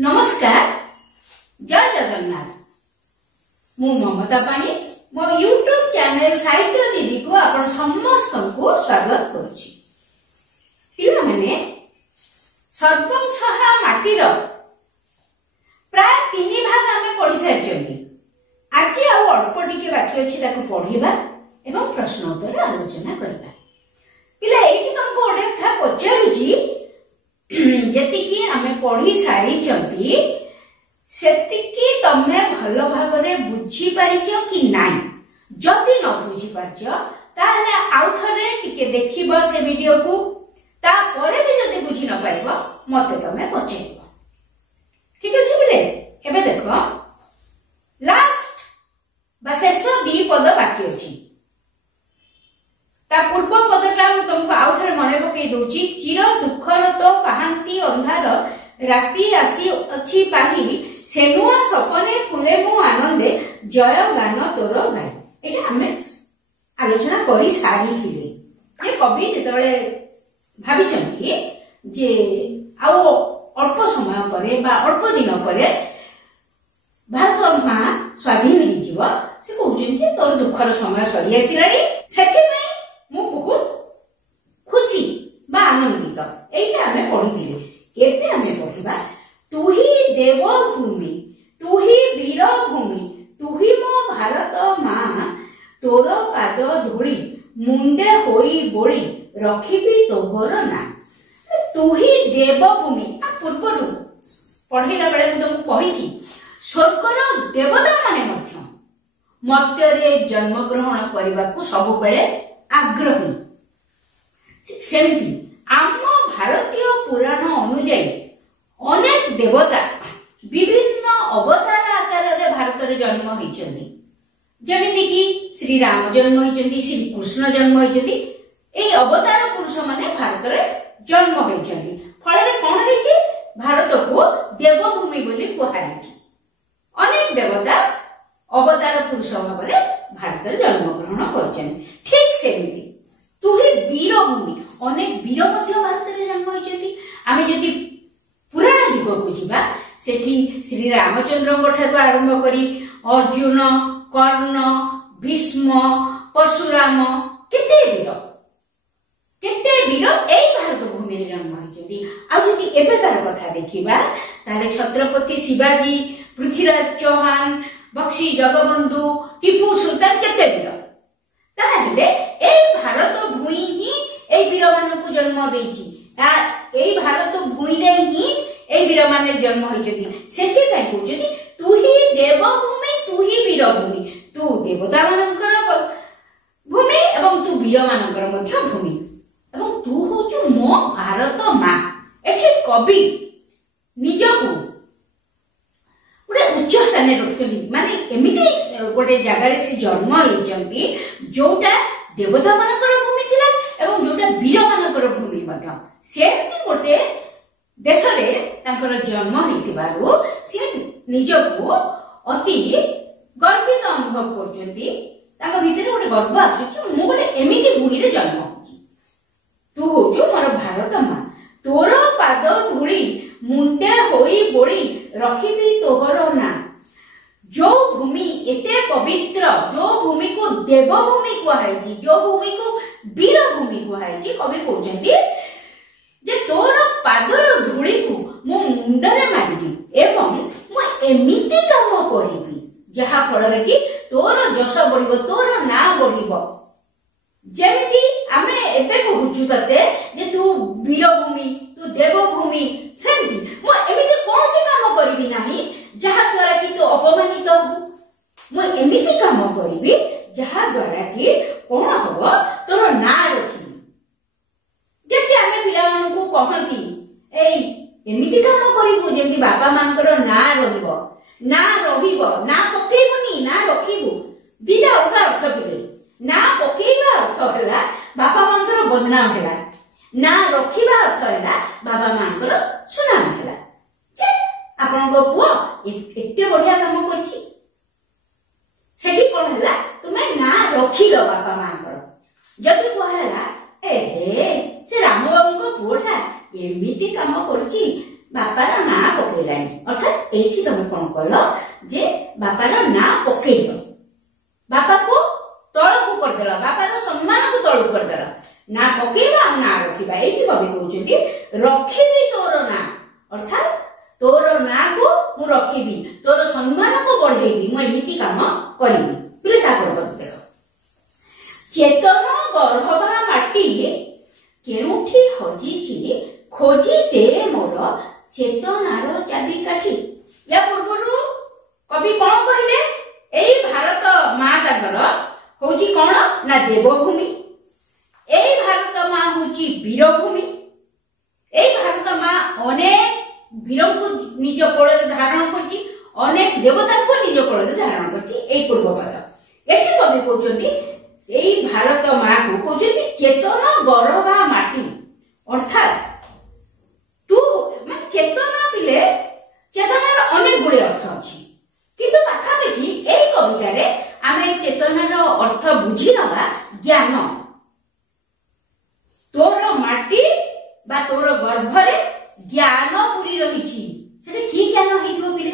नमस्कार जय जगन्नाथ मु ममता पाणी मो यूट्यूब चैनल साहित्य दीदी को आपण समस्त को स्वागत करुछि। पिला माने सर्वंसहा माटीर प्राय 3 भाग आमे पढि सारिछंती। आज आ अल्प टिके बाकी अछि ताको पढिबा एवं प्रश्न उत्तर आलोचना करबा। पिला एठी तुमको ओडे था पचारुछि जेतिकी आमे पढ़ी सारी चंती सेतिकी तमे भलो भाबरे बुझी पारिचो कि नाही। जदि न बुझी पारचो ताले आउ थरे टिके देखिबो से वीडियो को ता परे भी जदि बुझी न पारिबो मते तमे पछेइबो। ठीक अछि बिले एबे देखो लास्ट बा शेष 2 पद बाकी अछि। ता पूर्व पदटा मु तुमको आउ थरे मने पकई दोची। चिर दुखर तो पाहांती अंधार राती आसी अछि पाही सेनुआ सपने फुले मु आनंदे जय गान तोर गाय। एटा हमें आलोचना करी सारी थिले। ये कवि जेतबेले भाबिचंती जे आउ अल्प समय परे बा अल्प दिन परे भारत मा स्वाधीन हो जीव से कहउचंती तोर दुखर समय सरी आसिलानी सेति में मु बहुत खुशी बा आनंदित एटा हमें पढिथिले। एबे हमें पढिबा तू ही देवभूमि तू ही वीरभूमि तू ही मो भारत मां तोर पाद धूली मुंडे होई बोली रखिबी तोहर ना। तू ही देवभूमि आ पूर्वरु पढिला बेले मु तुमको कहिछि स्वर्गर देवता माने मध्य मर्त्यरे जन्म ग्रहण करबाकू सब बेले आग्रही। सेमती आम भारतीय पुराण अनुଯାयी अनेक देवता विभिन्न अवतार आकार रे भारत रे जन्म होइचंदी। जेमिति कि श्री राम जन्म होइचंदी, श्री कृष्ण जन्म होइचंदी। एई अवतार पुरुष माने भारत रे जन्म होइचंदी। फଳରେ कोन होइछि भारत को देवभूमि बोली कुहाइछि। अनेक देवता अवतार पुरुष भाबरे भारत रे जन्म ग्रहण करछन। ठीक सेमिति तू ही वीरभूमि अनेक वीर मध्य भारत रे जन्म होइछथि। आमे जदि पुराण युग को जिबा सेठी श्री रामचंद्र ठारू आरंभ करी अर्जुन, कर्ण, भीष्म, परशुराम केते वीर एई भारत भूमि रे जन्म होइछथि। आ जदि एबेकार कथा देखिबा ताले छत्रपति शिवाजी, पृथ्वीराज चौहान, बक्सी जगबंधु, टीपू सुल्तान केते वीर ताहले एई भारत भूमि ही एई वीर मानकु जन्म देइछि। एई भारत भूमि रे ही एई वीर माने जन्म होइछथि। सेति पय कहउछथि तू ही देवभूमि तू ही वीरभूमि तू देवता मानकर भूमि एवं तू वीर मानकर मध्य भूमि एवं तू होछु मो भारत मां। एठी कवि निजकु गोटे उच्च स्थान रखुଛନ୍ତି। माने एमिति गोटे जगह से जन्म होइचंती जोटा देवता मानकर भूमि थिला एवं जोटा वीर मानकर भूमि मध्य सेमति गोटे देश रे तांकर जन्म हेतिबारु से निजकु अति गर्वित अनुभव करचंती। तांका भितरे गोटे गर्व आसुची मु गोटे एमिति भूमि रे जन्म होची। तू होचु मोर भारत मां तोर पाद धूली मुंडे होई बोली रखिबी तोहर ना। जो भूमि एते पवित्र जो भूमि को देवभूमि कुहाइछि जो भूमि को वीर भूमि कुहाइछि कवि कहउचंती जे तोर पादर धूली को मो मुंडरे मारिबी एवं मो एमिति काम करिबी जहा फଳରେ कि तोर जस बढिबो तोर ना बढिबो। जेमिति आमे एते कहउछु तते जे तू वीरभूमि तू देवभूमि सेमति मो एमिति कोनसी काम करिबी नाही जहा द्वारा कि तू अपमानित हो। मो एमिति काम करिबी जहा द्वारा कि कोन होबो तोर ना रखिबी। जेमति आमे पिला मानकु कहंती एई एमिति काम करिबु जेमति बापा मानकर ना रहिबो ना पकेइबुनी ना रखिबु दिला उका अर्थ पिले। ना पकेइबा अर्थ होला बापा मानकर बदनाम होला ना रखिबा अर्थ होला बाबा मानकर सुनाम होला। आपण को पुओ एते बढ़िया काम करछि सेठी कोन होला तुमे ना रखिलो बापा मानकर। जदि कहला ए से राम बाबू को पुओटा एमिति काम करछि बापार ना पकेलानी अर्थात एठी तुम कौन कल जे बापार ना पकेल बापा को तल को करदेल बापार सम्मान को तल करदेल ना पकेबा ना रखिबा एठी कवि कहउछन्ती रखिबी तोर ना अर्थात तोर ना को मु रखिबी तोर सम्मान को बढ़ेबी मु एमिति काम करिबी प्लीज आपण देख चेतन गर्भवा माटी केउठी हजिछि खोजी दे मोर चेतनार चाबिकाठी या पूर्वरु कवि कौन कहले एई भारत माँ ताकर होची कौन ना देवभूमि एई भारत माँ होची वीरभूमि एई भारत माँ अनेक वीर को निज कोल धारण करछि अनेक देवता को निज कोल धारण करछि एई पूर्वपद एठी कवि कहउछन्ती एई भारत माँ को कहउछन्ती चेतन गर्भा माटी अर्थात तू मान चेतना पिले चेतनार अनेक गुड़े अर्थ अछि किंतु पाखापाखि एई कवितारे आमे चेतनार अर्थ बुझी नबा ज्ञान तोर माटी बा तोर गर्भरे ज्ञान पूरी रहिछि सेते की ज्ञान हेतिबो पिले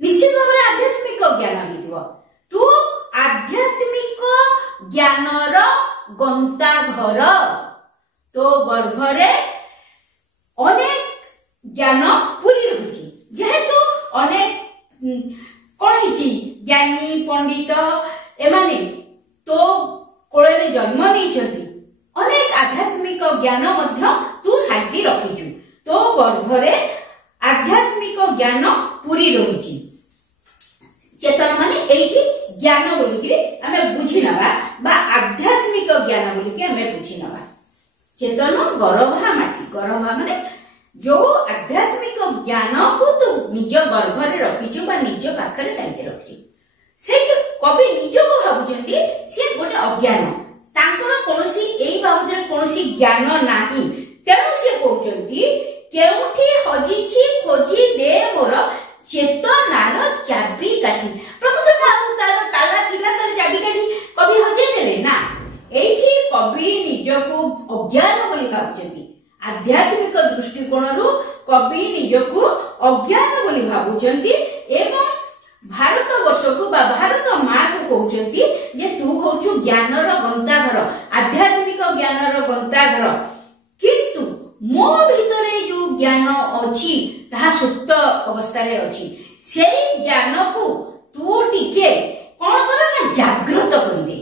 निश्चित भाबरे आध्यात्मिक ज्ञान हेतिबो तू आध्यात्मिक ज्ञानर गंता घर तो गर्भरे अनेक ज्ञान पूरी रही जेहेतु अनेक कौन ही ज्ञानी पंडित एमाने तो कोले जन्म नहीं अनेक आध्यात्मिक ज्ञान मध्य तू साइकी रखिचु तो गर्भरे आध्यात्मिक ज्ञान पूरी रही चेतन माने एठी ज्ञान बोलिकी आमे बुझी नबा बा आध्यात्मिक ज्ञान बोलिकी आमे बुझी नबा चेतन गर्भा माटी गर्भा माने जो आध्यात्मिक ज्ञान को तू निज गर्भरे रखिचु बा निज पाखरे साइते रखिचु से कवि निजको भाबुचंदी से गोटे अज्ञान तांकर कोनोसी एई बाबदरे कोनोसी ज्ञान नाही तेणु से कहउचंदी केउठी हजिछि खोजी दे मोर चेतनार चाबी काठी प्रकृत भाव तार ताला थिला तार चाबी काठी कवि हजे देले ना एठी कवि निजको अज्ञान बोली भाबुचंदी आध्यात्मिक दृष्टिकोण कवि निजको अज्ञान बोली भाबुचंदी एवं भारत वर्ष को बा भारत माँ को कहउचंदी जे तू होचु ज्ञानर गंताघर आध्यात्मिक ज्ञानर गंताघर किंतु मो भितरे जो ज्ञान अछि ताहा सुप्त अवस्था रे अछि सेई ज्ञान को तू टिके कोन कर ना जागृत कर दे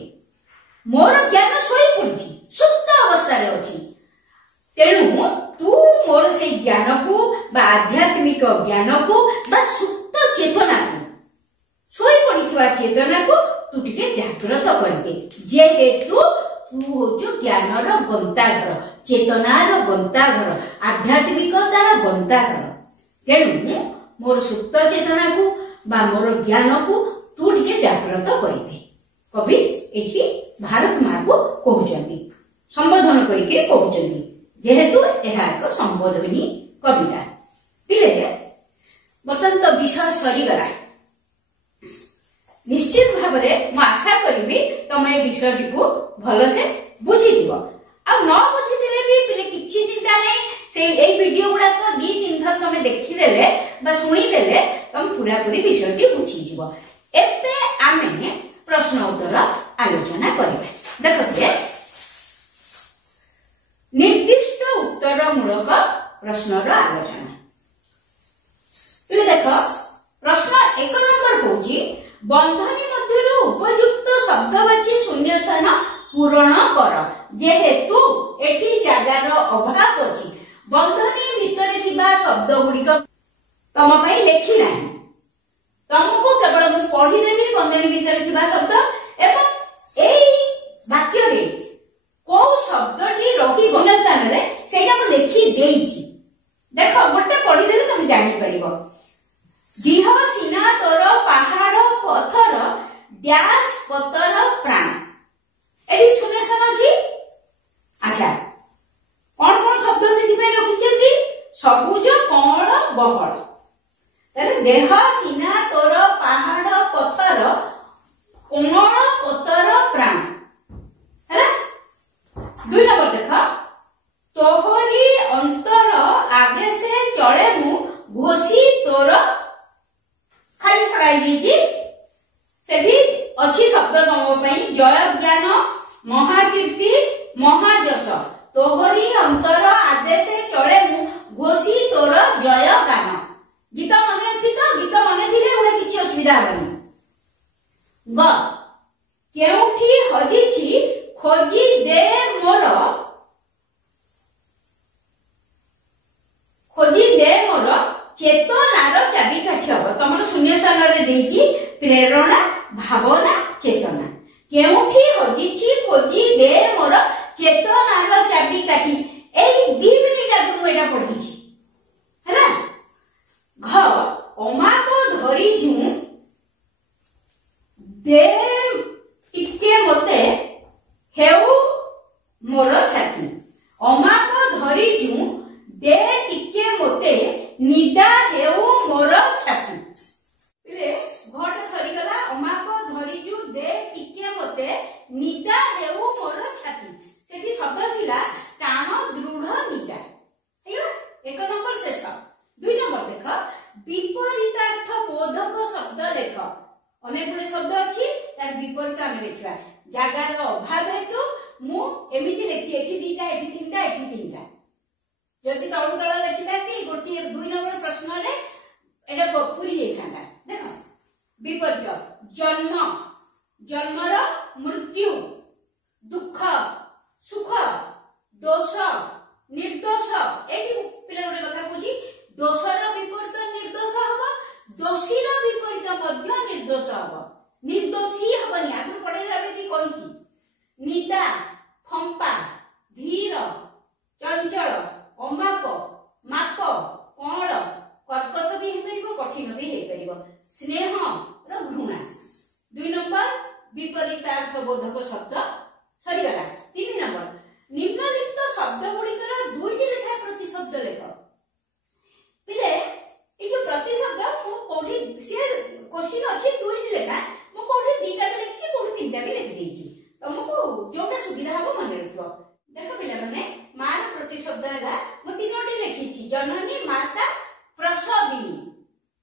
मोर ज्ञान सोई पड़छि सुप्त अवस्था रे अछि तेणु तू मोर से ज्ञान को बा आध्यात्मिक ज्ञान को बा सुप्त चेतना को सोई पड़िथिबा चेतना को तू टिके जागृत कर दे जेहेतु तू होचु ज्ञानर गंताघर चेतनार गंताघर आध्यात्मिकतार गंताघर तेणु मोर सुप्त चेतना को बा मोर ज्ञान को तू टिके जागृत करिदे कवि एठी भारत माँ को कहउचंदी संबोधन करिके कहउचंदी जेहेतु एहा एक संबोधनी कविता पिले बर्तमान तो विषय सरीगला निश्चित भावरे मु आशा करिबी तमे विषयटी को भलो से बुझी दिबो आ न बुझिथिले भी पिले किछि चिंता नै से एई वीडियो गुडा को 2-3 थर तमे देखि देले बा सुनी देले तम पूरा पूरी विषयटी बुझी जिवो एबे आमे प्रश्न उत्तर आलोचना करिबा देखते निर्दिष्ट उत्तर मूलक प्रश्नर आलोचना पिले देख प्रश्न 1 नंबर होची बंधनी मध्यरु उपयुक्त शब्दवाची शून्य स्थान पूरण कर जेहेतु एठी जागार अभाव अछि बंधनी भितरे थिबा शब्द गुड़िक तम पई लेखि नाही तुमको केवल मु पढ़ी देबी बंधनी भितरे थिबा शब्द एवं एई वाक्य रे को शब्दटी रही शून्य स्थान रे सेटा मु लेखि देइछि देखो गोटे पढ़ी देले तुम जानि परिबो दिह सीना तोर पहाड़ पथर डैश पतर प्राण एडी शून्य स्थान अछि अच्छा कौन कौन शब्द से रखिछन्ती सबुज कौन बहड़ ताले देह सीना तोर पहाड़ पथर कोण पतर प्राण है 2 नंबर देख तोहरी अंतर आगे से चले मु घोषी तोर खाली छड़ाई दीची सेठी अच्छी शब्द तुम जय ज्ञान महाकीर्ति महाजश तोहरी अंतर आदेश चले घोषी तोर जय गान गीत मन अच्छी तो गीत मन थी गोटे किसी असुविधा हेनी ग केउठी हजिछि खोजी दे मोर चेतनार चाबिकाठी हम तुम शून्य स्थान में प्रेरणा भावना चेतना केउठी हजिछि खोजी दे मोर चेतनार चाबिकाठी एही 2 मिनिट आगु मु एटा पढिछि हैला घ अमा को धरी जु दे टिके मते हेउ मोर छाती अमा को धरी जु दे टिके मते निदा हेउ मोर छाती ले घट सरी गला अमा को धरी जु दे टिके मते निदा हेउ मोर छाती सेठी शब्द थिला टाण दृढ़ निदा हेला 1 नंबर शेष 2 नंबर देख विपरीतार्थ बोधक शब्द लेख अनेक गुड़े शब्द अच्छी तार विपरीत आम लिखा जगार अभाव हेतु मु एमिति लिखी एठी दीटा एठी तीनटा एठी तीनटा जदि तळु तळ लिखिता कि गोटी 2 नंबर प्रश्न रे एटा पूरी जाइथांदा देखो विपरीत जन्म जन्मर मृत्यु दुख सुख दोष निर्दोष एठी पिला गोटे कथा कहूची दोषर विपरीत निर्दोष हबो दोषीर विपरीत मध्य निर्दोष हबो निर्दोषी हबनी आगु पढेला बेटी कहिची निदा फंपा धीर चंचल अमाप माप कण कर्कश भी हेपरिबो कठिन भी हेपरिबो स्नेह र घृणा 2 नंबर विपरीतार्थ बोधक शब्द सरीगला 3 नंबर निम्नलिखित शब्द गुड़िकर 2टी लेखा प्रतिशब्द लेख पिले ए जो प्रतिशब्द मु कोठी से क्वेश्चन अछि 2टी लेखा मु कोठी 2टा भी लिखछि कोठी 3टा भी लिख देछि तुमको जोटा सुविधा हबो मन रखो देखो पिला माने मार प्रतिशब्द हैला मु 3टी लिखिछि जननी माता प्रसविनी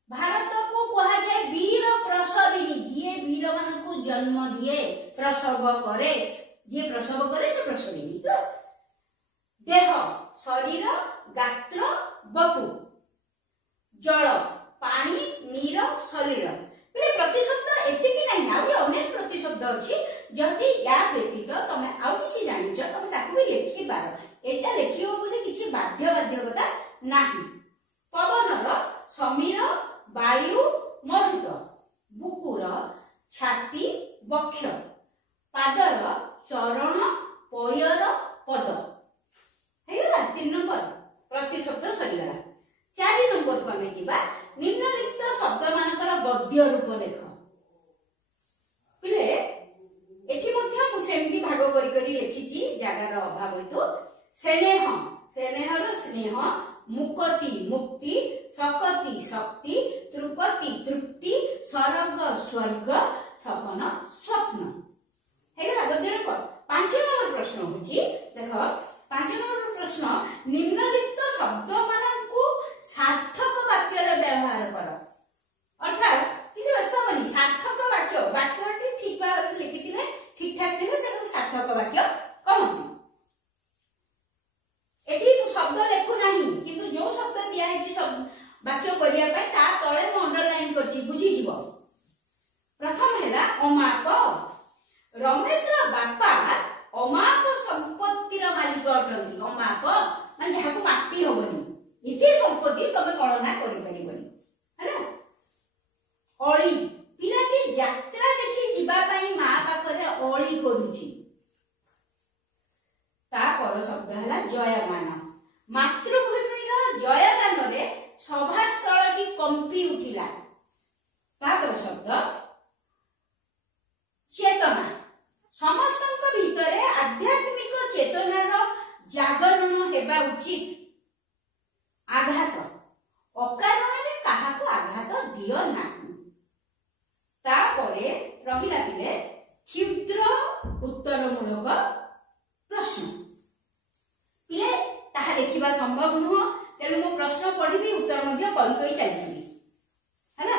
भारत को कहा जाए वीर प्रसविनी जे वीर मान को जन्म दिए प्रसव करे जे प्रसव करे से प्रसविनी देह शरीर गात्र बपु जल पानी नीर शरीर पे प्रतिशब्द एतिकी नहीं आउ अनेक प्रतिशब्द अछि जदि या व्यतीत तमे आउ किछि जानिछ तमे ताकू भी लिखि पारो एटा लिखियो बोले किछि बाध्यता नाही पवनर समीर वायु मरुत बुकुर छाती बक्ष पादर चरण पयर पद हेला 3 नंबर प्रतिशब्द सरीगला 4 नंबर को हमें जीवा निम्नलिखित शब्द मानकर गद्य रूप लेख पिले एठी मध्य मु सेमती भाग करी करी लिखिछि जागार अभाव हेतु स्नेह स्नेहर स्नेह मुक्ति मुक्ति सकति शक्ति तृपति तृप्ति स्वर्ग स्वर्ग सपन स्वप्न हेला गद्य रूप 5 नंबर प्रश्न होची देखो 5 नंबर प्रश्न निम्नलिखित शब्द मानकु सार्थक वाक्य रे व्यवहार कर अर्थात किसी वास्तव नहीं सार्थक वाक्य वाक्यटी ठीक भाव लिखिथिले ठीक ठाक थिले से सार्थक वाक्य कहू एठी शब्द लेखु नाही किंतु जो शब्द दिया है शब्द वाक्य करिया पय ता तळे म अंडरलाइन करछि बुझी जीवो प्रथम हैला अमाप रमेश रा बापा अमाप संपत्तिर मालिक अटंती अमाप माने जाहाको मापी होबनी इति संपत्ति तमे कळना करि परिबनी हैना ओळी पिलाटी यात्रा देखि जीवा पई मा पाखरे ओळी करूची ता पर शब्द हैला जयगान मातृभूमिर जयगान रे सभास्थलटी कंपी उठिला ता पर शब्द चेतना समस्तक भितरे आध्यात्मिक चेतनार जागरण हेबा उचित आघात अकारण काहाको आघात दियो नाही तापरे रहिला पिले क्षुद्र उत्तरमूलक प्रश्न पिले ताहा लिखिबा संभव नुह तेणु मो प्रश्न पढ़ी उत्तर कही चलती है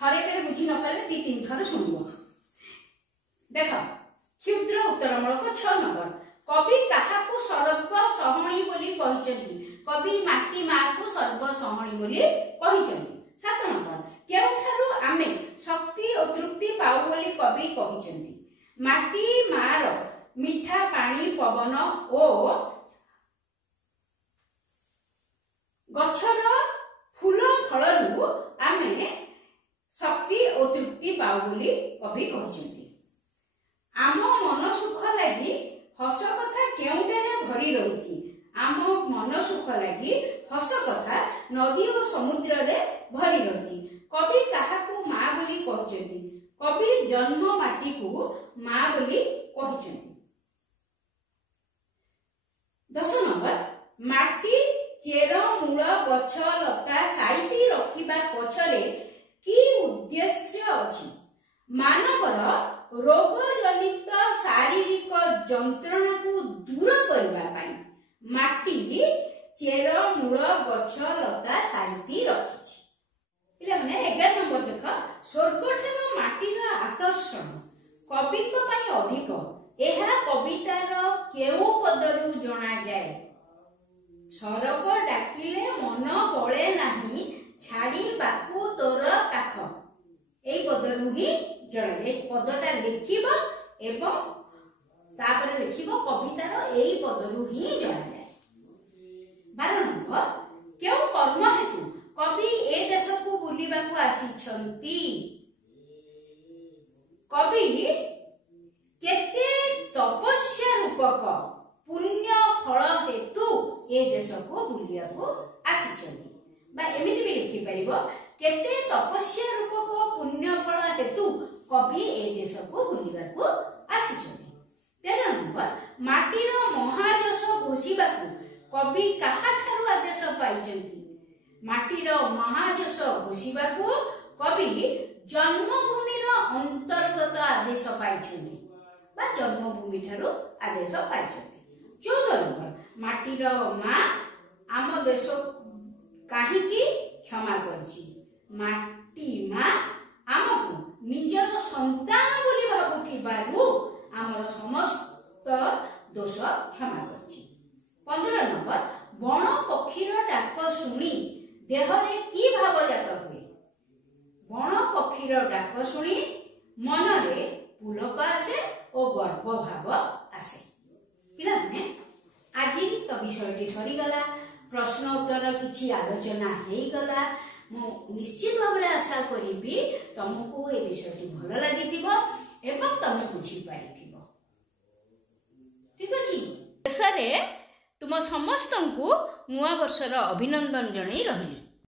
थरे टे बुझी न पारे दी तीन थर शुणव देख क्षुद्र उत्तरमूलक 6 नंबर कवि काहाकू सर्व सहणी बोली कहिसंती कवि माटी माँ को सर्व सहणी बोली कहिसंती 7 नंबर केउठारु आमे शक्ति और तृप्ति पाऊ बोली कवि कहिसंती माटी मार मीठा पानी पवन ओ गछर फूल फलरू आमे शक्ति और तृप्ति पाऊ बोली कवि कहिसंती आम मन सुख लगी हस कथा केउठारे भरी रही आम मन सुख लगी हस कथा नदी और समुद्र रे भरी रही कवि काहाकू माँ बोली कहते कवि जन्म माटी को माँ बोली कहते 10 नंबर माटी चेर मूल गछ लता साइती रखिबा पछरे की उद्देश्य अछि मानवर रोग जनित शारीरिक जंत्रणा को दूर करबा पाई माटी चेर मूल गछ लता साइती रखिछि पिला माने 11 नंबर देख स्वर्ग ठारो माटीर आकर्षण कवि को पई अधिक एहा कवितार केउ पदरु जणा जाय सरग डाकिले मन बळे नाही छाड़ी बाकू तोर काख एई पदरु ही जणा जाय पदटा लिखिबो एवं तापर लिखिबो कवितार एई पदरु ही जणा जाय 12 नंबर केउ कर्म हेतु कवि ए देश को बुलिबा को आसीछंती कवि केते तपस्या रूपक पुण्य फल हेतु ए देश को बुलिया को आसीछंती बा एमिति भी लिखि परिबो केते तपस्या रूपक पुण्य फल हेतु कवि ए देश को बुलिबा को आसीछंती 13 नंबर माटीर महायश घोषिबा को कवि काहा ठारू आदेश पाइछंती माटीर महायश घोषिबा को कवि जन्मभूमिर अंतर्गत आदेश पाइछंती बा जन्मभूमि ठारू आदेश पाइछंती 14 नंबर माटीर माँ आम देश काहीकि क्षमा करछि माटी माँ आमको निजर संतान बोली भाबुथिबारु आमर समस्त दोष क्षमा करछि 15 नंबर बण पक्षीर डाक शुणी देहरे की भाव जात हुए बण पक्षीर डाक शुणी मनरे पुलक आसे और गर्व भाव आसे पिला माने आज तो विषयटी सरीगला प्रश्न उत्तर किछि आलोचना हेई गला मु निश्चित भाव आशा करी तुमको ए विषयटी भल लगी एवं तुम बुझी पारि ठीक अछि शेष तुम समस्त को नुआ वर्षर अभिनंदन जणाई रही।